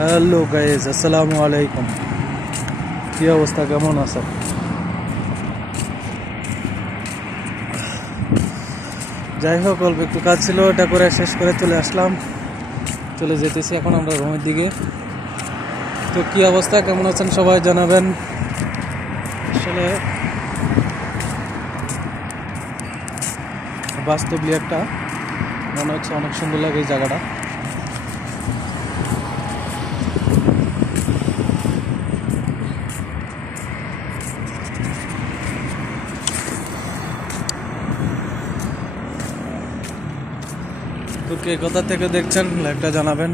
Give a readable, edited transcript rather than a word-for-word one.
Hello guys, আসসালামু আলাইকুম। কি অবস্থা, কেমন আছেন? যাই হোক, অল্প একটু কাজ ছিল, ওটা করে শেষ করে চলে আসলাম। চলে যেতেছি এখন আমরা রুমের দিকে। তো কি অবস্থা, কেমন আছেন সবাই জানাবেন। আসলে বাস্তবলি একটা মনে হচ্ছে অনেক সুন্দর লাগে এই জায়গাটা। তো কে কোথা থেকে দেখছেন লাইভটা জানাবেন।